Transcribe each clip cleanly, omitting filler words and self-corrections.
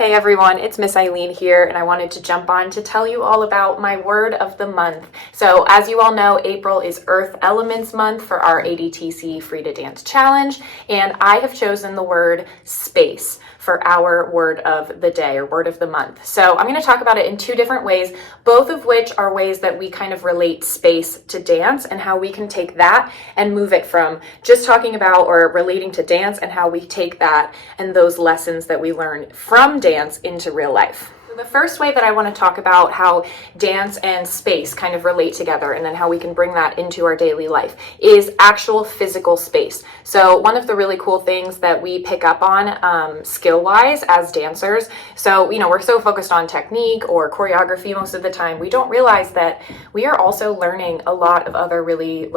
Hey everyone, it's Miss Eileen here, and I wanted to jump on to tell you all about my word of the month. So as you all know, April is Earth Elements Month for our ADTC Free to Dance Challenge, and I have chosen the word space for our word of the day or word of the month. So I'm going to talk about it in two different ways, both of which are ways that we kind of relate space to dance and how we can take that and move it from just talking about or relating to dance and how we take that and those lessons that we learn from dance into real life. So the first way that I want to talk about how dance and space kind of relate together and then how we can bring that into our daily life is actual physical space. So one of the really cool things that we pick up on skill-wise as dancers, so we're so focused on technique or choreography most of the time, we don't realize that we are also learning a lot of other really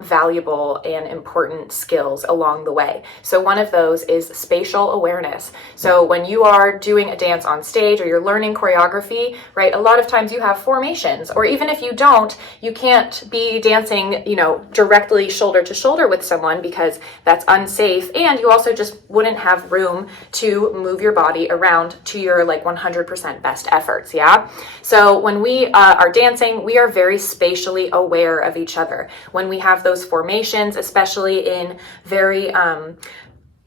valuable and important skills along the way. So one of those is spatial awareness. So when you are doing a dance on stage or you're learning choreography, right, a lot of times you have formations, or even if you don't, you can't be dancing, directly shoulder to shoulder with someone because that's unsafe, and you also just wouldn't have room to move your body around to your 100% best efforts, yeah? So when we are dancing, we are very spatially aware of each other. When we have those formations, especially in very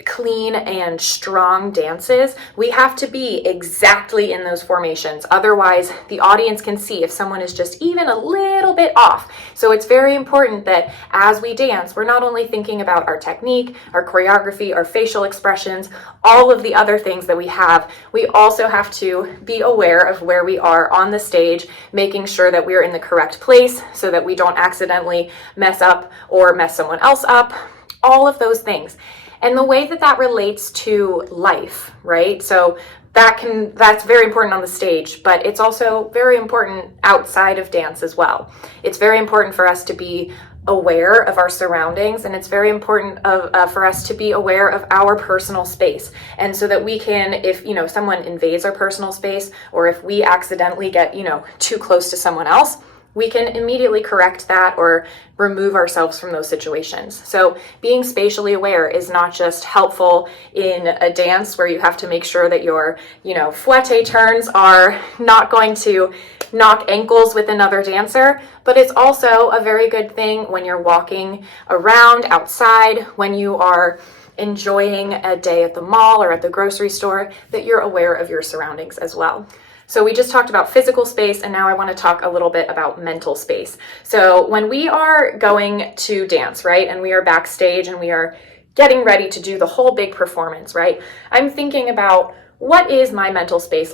clean and strong dances, we have to be exactly in those formations. Otherwise, the audience can see if someone is just even a little bit off. So it's very important that as we dance, we're not only thinking about our technique, our choreography, our facial expressions, all of the other things that we have, we also have to be aware of where we are on the stage, making sure that we're in the correct place so that we don't accidentally mess up or mess someone else up, all of those things. And the way that that relates to life, right? So that's very important on the stage, but it's also very important outside of dance as well. It's very important for us to be aware of our surroundings, and it's very important for us to be aware of our personal space. And so that we can, if someone invades our personal space, or if we accidentally get too close to someone else, we can immediately correct that or remove ourselves from those situations. So being spatially aware is not just helpful in a dance where you have to make sure that your, fouette turns are not going to knock ankles with another dancer, but it's also a very good thing when you're walking around outside, when you are enjoying a day at the mall or at the grocery store, that you're aware of your surroundings as well. So we just talked about physical space, and now I want to talk a little bit about mental space. So when we are going to dance, right, and we are backstage and we are getting ready to do the whole big performance, right, I'm thinking about what is my mental space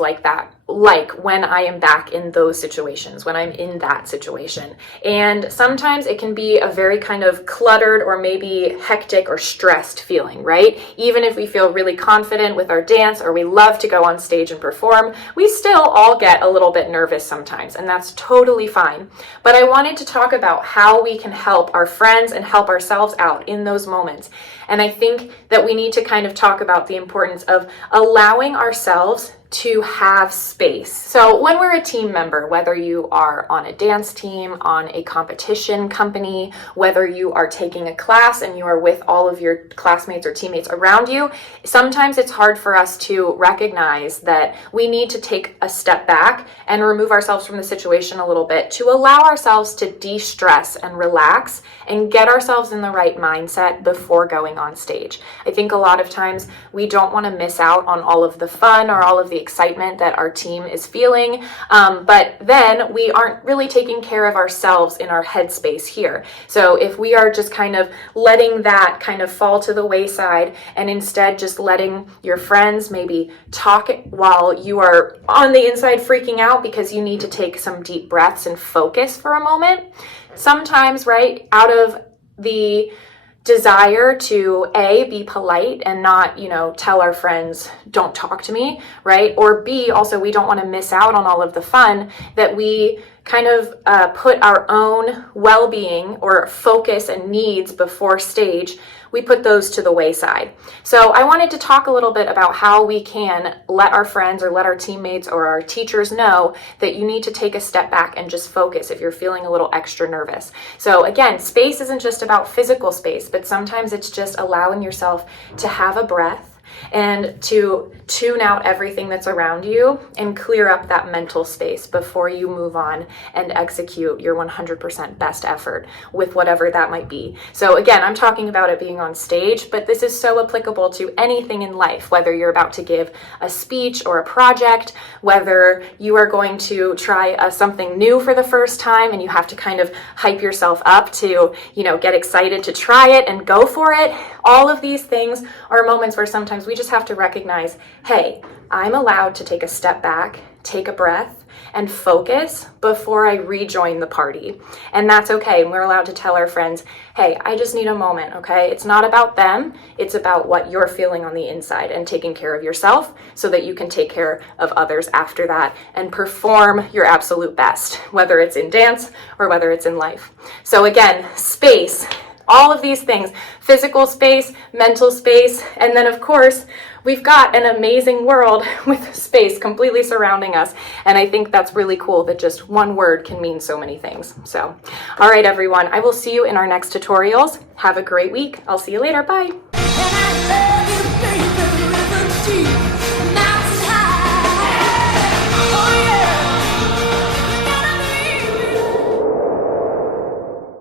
like when I am back in those situations, when I'm in that situation. And sometimes it can be a very kind of cluttered or maybe hectic or stressed feeling, right? Even if we feel really confident with our dance or we love to go on stage and perform, we still all get a little bit nervous sometimes, and that's totally fine. But I wanted to talk about how we can help our friends and help ourselves out in those moments. And I think that we need to kind of talk about the importance of allowing ourselves to have space. So when we're a team member, whether you are on a dance team, on a competition company, whether you are taking a class and you are with all of your classmates or teammates around you, sometimes it's hard for us to recognize that we need to take a step back and remove ourselves from the situation a little bit to allow ourselves to de-stress and relax and get ourselves in the right mindset before going on stage. I think a lot of times we don't want to miss out on all of the fun or all of the excitement that our team is feeling, but then we aren't really taking care of ourselves in our headspace here. So if we are just kind of letting that kind of fall to the wayside and instead just letting your friends maybe talk while you are on the inside freaking out because you need to take some deep breaths and focus for a moment, sometimes, right, out of the desire to A, be polite and not, tell our friends, don't talk to me, right? Or B, also, we don't want to miss out on all of the fun, that we kind of put our own well-being or focus and needs before stage, we put those to the wayside. So I wanted to talk a little bit about how we can let our friends or let our teammates or our teachers know that you need to take a step back and just focus if you're feeling a little extra nervous. So again, space isn't just about physical space, but sometimes it's just allowing yourself to have a breath, and to tune out everything that's around you and clear up that mental space before you move on and execute your 100% best effort with whatever that might be. So again, I'm talking about it being on stage, but this is so applicable to anything in life, whether you're about to give a speech or a project, whether you are going to try something new for the first time and you have to kind of hype yourself up to, get excited to try it and go for it. All of these things are moments where sometimes we just have to recognize, hey, I'm allowed to take a step back, take a breath, and focus before I rejoin the party. And that's okay. And we're allowed to tell our friends, hey, I just need a moment, okay? It's not about them. It's about what you're feeling on the inside and taking care of yourself so that you can take care of others after that and perform your absolute best, whether it's in dance or whether it's in life. So again, space, all of these things, physical space, mental space, and then of course, we've got an amazing world with space completely surrounding us. And I think that's really cool that just one word can mean so many things. So, all right, everyone, I will see you in our next tutorials. Have a great week. I'll see you later. Bye.